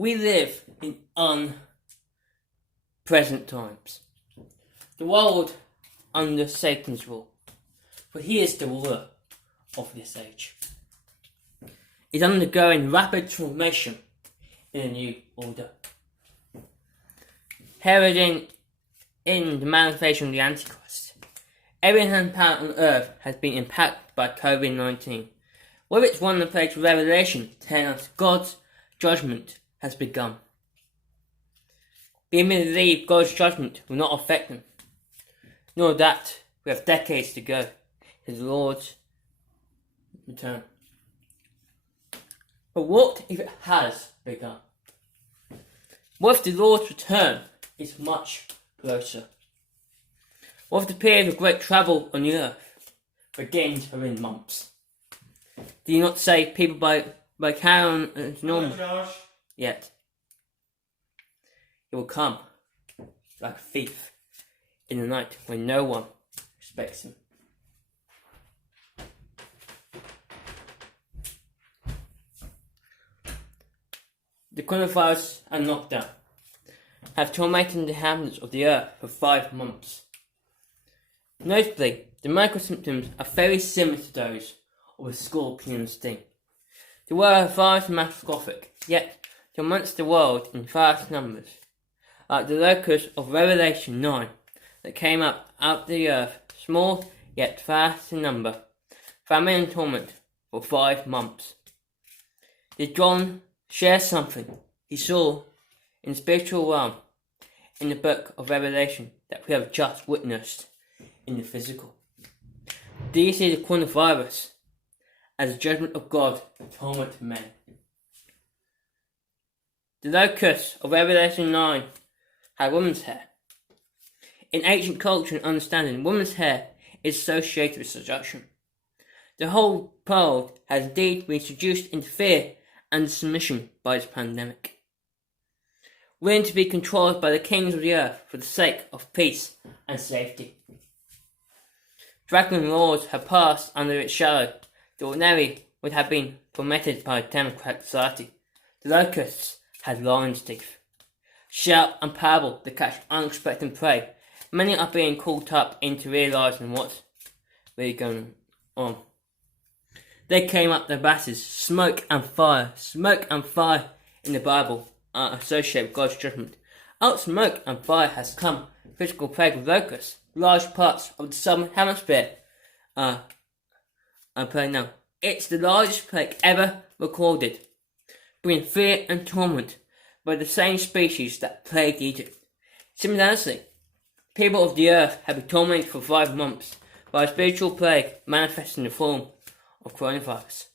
We live in unpresent times. The world under Satan's rule, for he is the ruler of this age, is undergoing rapid transformation in a new order. Heralding in the manifestation of the Antichrist, every hand power on earth has been impacted by COVID-19. Whether it's one of the plagues of Revelation telling us God's judgment has begun. Being believe God's judgment will not affect them, nor that we have decades to go to the Lord's return. But what if it has begun? What if the Lord's return is much closer? What if the period of great travel on the earth begins within months? Do you not say people by carry on as normal? Yet it will come like a thief in the night when no one expects him. The coronavirus and lockdown have tormented the inhabitants of the earth for 5 months. Notably, the micro symptoms are very similar to those of a scorpion sting. The virus is macroscopic, yet torments the world in vast numbers, like the locusts of Revelation 9 that came up out of the earth, small yet vast in number, famine and torment for 5 months. Did John share something he saw in the spiritual realm in the book of Revelation that we have just witnessed in the physical? Do you see the coronavirus as a judgment of God to torment men? The locusts of Revelation 9 had women's hair. In ancient culture and understanding, women's hair is associated with seduction. The whole world has indeed been seduced into fear and submission by this pandemic, willing to be controlled by the kings of the earth for the sake of peace and safety. Draconian laws have passed under its shadow that ordinarily would have been permitted by a democratic society. The locusts had lion's teeth. Shout and parable to catch unexpected prey. Many are being caught up into realising what's really going on. They came up their basses, smoke and fire. Smoke and fire in the Bible are associated with God's judgment. Out of smoke and fire has come physical plague of locusts. Large parts of the southern hemisphere are plagued now. It's the largest plague ever recorded, bringing fear and torment by the same species that plagued Egypt. Similarly, people of the earth have been tormented for 5 months by a spiritual plague manifesting in the form of coronavirus.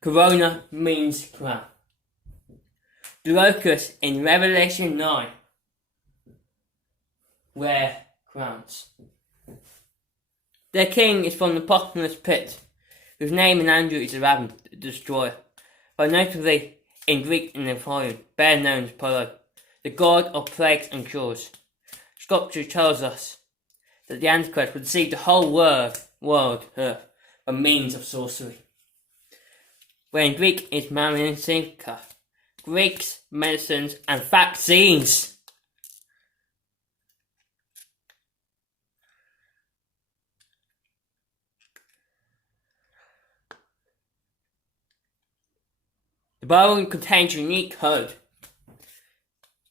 Corona means crown. The locusts in Revelation 9 wear crowns. Their king is from the bottomless pit, whose name in Andrew is the Raven, the destroyer, but notably in Greek and Italian, better known as Polo, the god of plagues and cures. Scripture tells us that the Antichrist will deceive the whole world, earth, by means of sorcery. Where in Greek is Marinsika, Greeks, medicines, and vaccines. The Bible contains a unique code,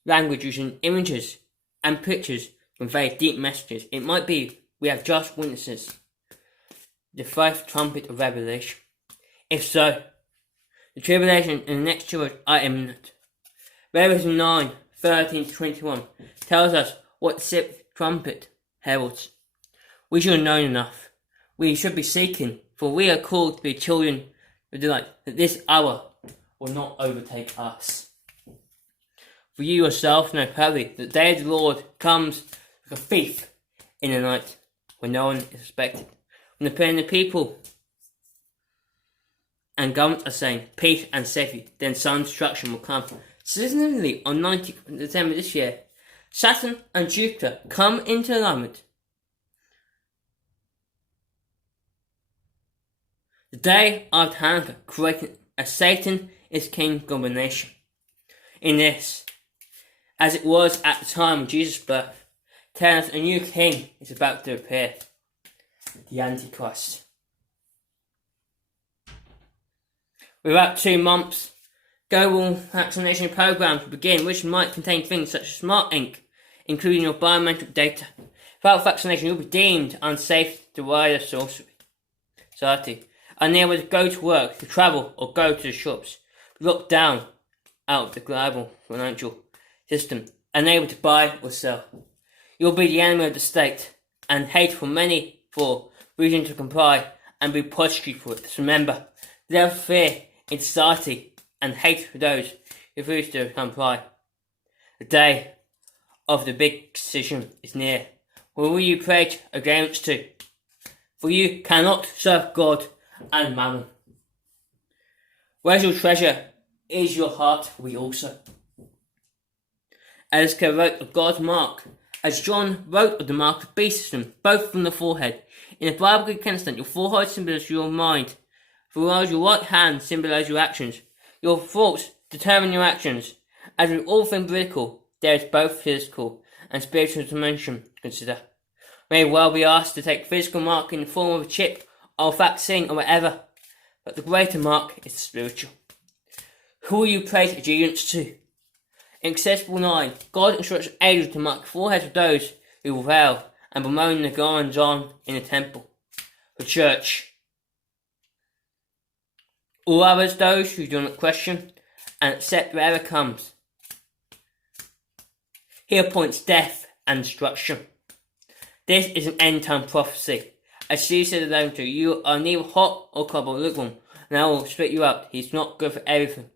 language using images and pictures to convey deep messages. It might be we have just witnesses the first trumpet of Revelation. If so, the tribulation and the next tribulation are imminent. Revelation 9, 13-21 tells us what the sixth trumpet heralds. We should have known enough. We should be seeking, for we are called to be children of delight, that this hour will not overtake us. For you yourself know perfectly that the day of the Lord comes like a thief in the night, when no one is expected. When the people and governments are saying peace and safety, then sudden destruction will come. Significantly, on 19th December this year, Saturn and Jupiter come into alignment. The day of Hanukkah, creating a Satan is king combination. in this, as it was at the time of Jesus' birth, telling us a new king is about to appear, the Antichrist. With about 2 months, global vaccination programs will begin, which might contain things such as smart ink, including your biometric data. Without vaccination, you'll be deemed unsafe to wider society, unable to go to work, to travel, or go to the shops, locked down out of the global financial system, unable to buy or sell. You'll be the enemy of the state, and hate for many for refusing to comply and be prosecuted for it. Just remember, there's fear in society and hate for those who refuse to comply. The day of the big decision is near. What will you pledge against to? For you cannot serve God and mammon. Where's your treasure? Is your heart we also? Elsker wrote of God's mark, as John wrote of the mark of the beast system, both from the forehead. In the Bible, you can understand your forehead symbolizes your mind, whereas your right hand symbolizes your actions. Your thoughts determine your actions. As with all things political, there is both physical and spiritual dimension to consider. May well be asked to take physical mark in the form of a chip or a vaccine or whatever, but the greater mark is spiritual. Who will you pledge allegiance to? In Accessible 9, God instructs angels to mark the foreheads of those who will veil and bemoan the goings on in the temple, the church. All others, those who do not question and accept whatever comes. He appoints death and destruction. This is an end-time prophecy. As Jesus said to them, you are neither hot or cold or lukewarm, and I will spit you out. He is not good for everything.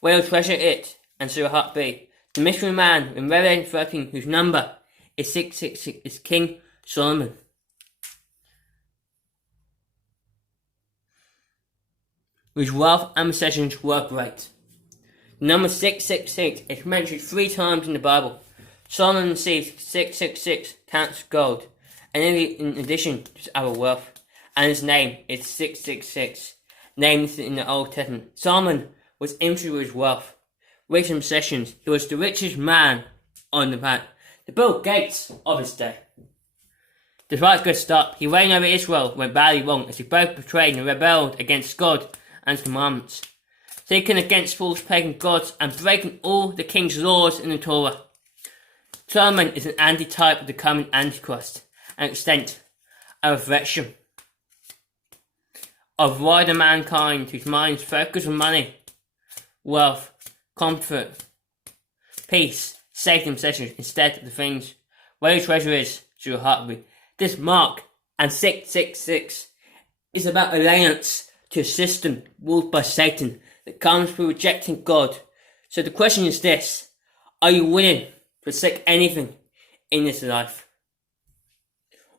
Where your treasure it, and so your heart be. The mystery man in Revelation 13, whose number is 666, is King Solomon. Whose wealth and possessions were great. The number 666 is mentioned 3 times in the Bible. Solomon received 666 talents of gold, and in addition to his other wealth, and his name is 666, named in the Old Testament. Solomon was infamous with his wealth, rich and possessions. He was the richest man on the planet, the Bill Gates of his day. Despite a good start, he reigned over Israel went badly wrong, as he both betrayed and rebelled against God and his commandments, seeking against false pagan gods and breaking all the king's laws in the Torah. Solomon is an antitype of the coming Antichrist, an extent, a reflection of wider mankind whose minds focus on money, wealth, comfort, peace, safety and possessions instead of the things where your treasure is, so your heart will be. This mark and 666 is about allegiance to a system ruled by Satan that comes through rejecting God. So the question is this: are you willing to forsake anything in this life,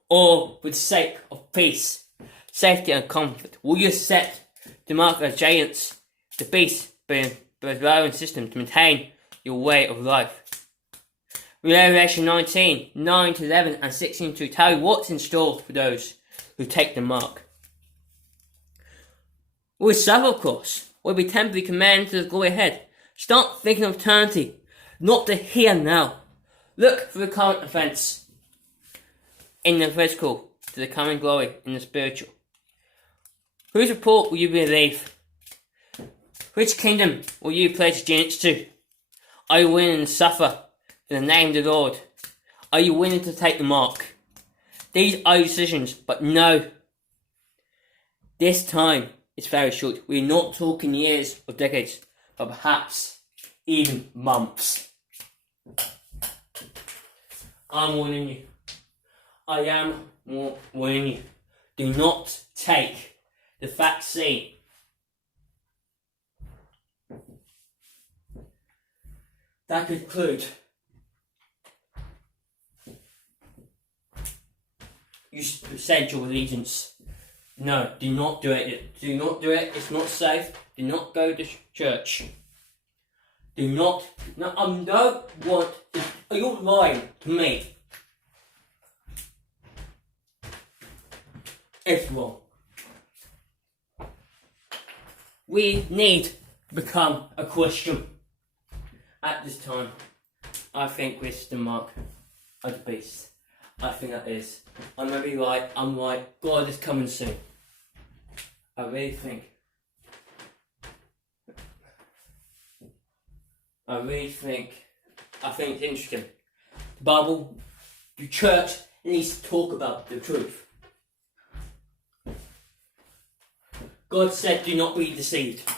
or for the sake of peace, safety and comfort, will you accept the mark of giants, the beast, being the system to maintain your way of life? Revelation 19, 9 to 11 and 16 to tell you what's in store for those who take the mark. We'll suffer, of course. We'll be temporarily commanded to the glory ahead. Start thinking of eternity, not the here and now. Look for the current events in the physical to the coming glory in the spiritual. Whose report will you believe? Which kingdom will you pledge allegiance to? Are you willing to suffer for the name of the Lord? Are you willing to take the mark? These are your decisions, but no. This time is very short. We're not talking years or decades, but perhaps even months. I'm warning you. I am warning you. Do not take the vaccine. That concludes. You send your allegiance. No, do not do it. Do not do it. It's not safe. Do not go to church. Do not. No, I don't want. Are you lying to me? It's wrong. We need to become a Christian. At this time, I think this is the mark of the beast. I think that is. I may be right, I'm right. God is coming soon. I really think. I think it's interesting. The Bible, the church needs to talk about the truth. God said, do not be deceived.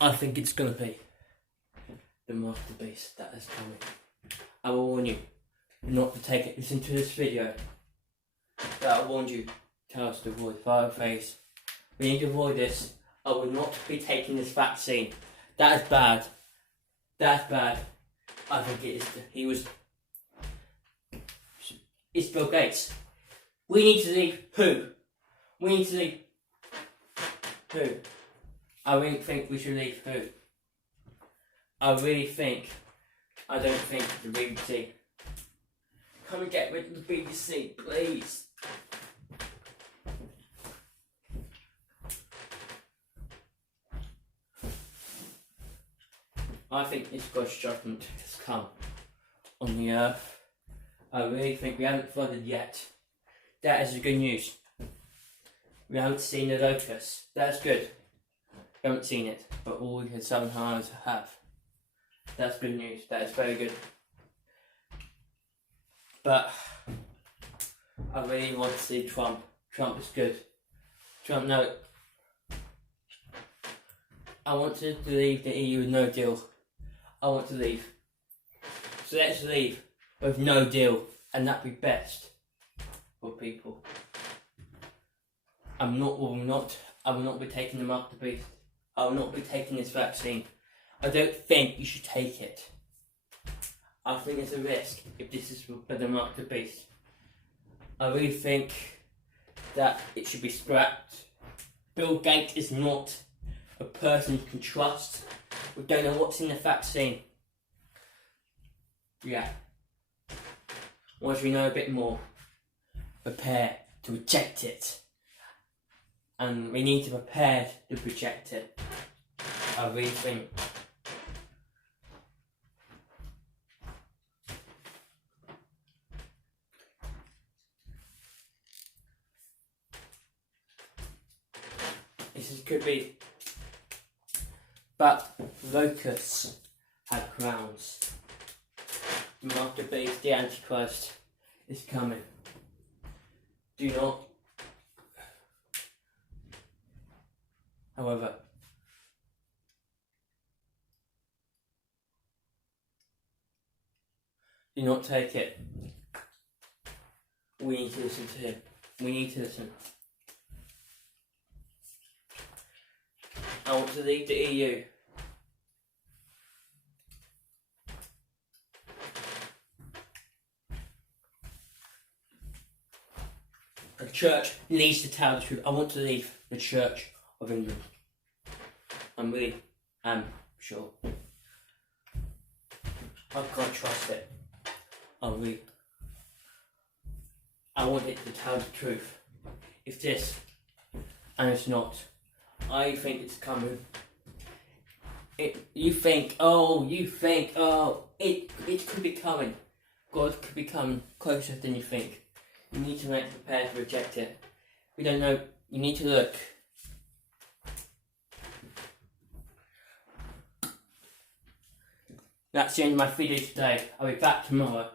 I think it's going to be the mark of the beast that is coming. I will warn you not to take it. Listen to this video. That I warned you. Tell us to avoid fire face. We need to avoid this. I will not be taking this vaccine. That is bad. That's bad. I think it is. It's Bill Gates. We need to leave who? We need to leave who? I really think we should leave who? I don't think the BBC. Come and get rid of the BBC, please. I think this God's judgment has come on the earth. I really think we haven't flooded yet. That is the good news. We haven't seen the locusts. That's good. We haven't seen it, but all the southern highlands have. That's good news. That is very good. But I really want to see Trump. Trump is good. Trump, no. I want to leave the EU with no deal. I want to leave. So let's leave with no deal, and that'd be best for people. I will not be taking the mark of the beast. I will not be taking this vaccine. I don't think you should take it. I think it's a risk if this is for the mark of the beast. I really think that it should be scrapped. Bill Gates is not a person you can trust. We don't know what's in the vaccine. Yeah. Once we know a bit more, prepare to reject it. And we need to prepare to reject it. I really think. This could be. But locusts have crowns. The mark of the beast, the Antichrist, is coming. Do not. However, do not take it. We need to listen to him. We need to listen. I want to leave the EU. The church needs to tell the truth. I want to leave the Church of England. I'm sure. I can't trust it. I want it to tell the truth. If this, and it's not, I think it's coming. It could be coming. God could be coming closer than you think. You need to make prepared to reject it. We don't know. You need to look. That's the end of my video today. I'll be back tomorrow.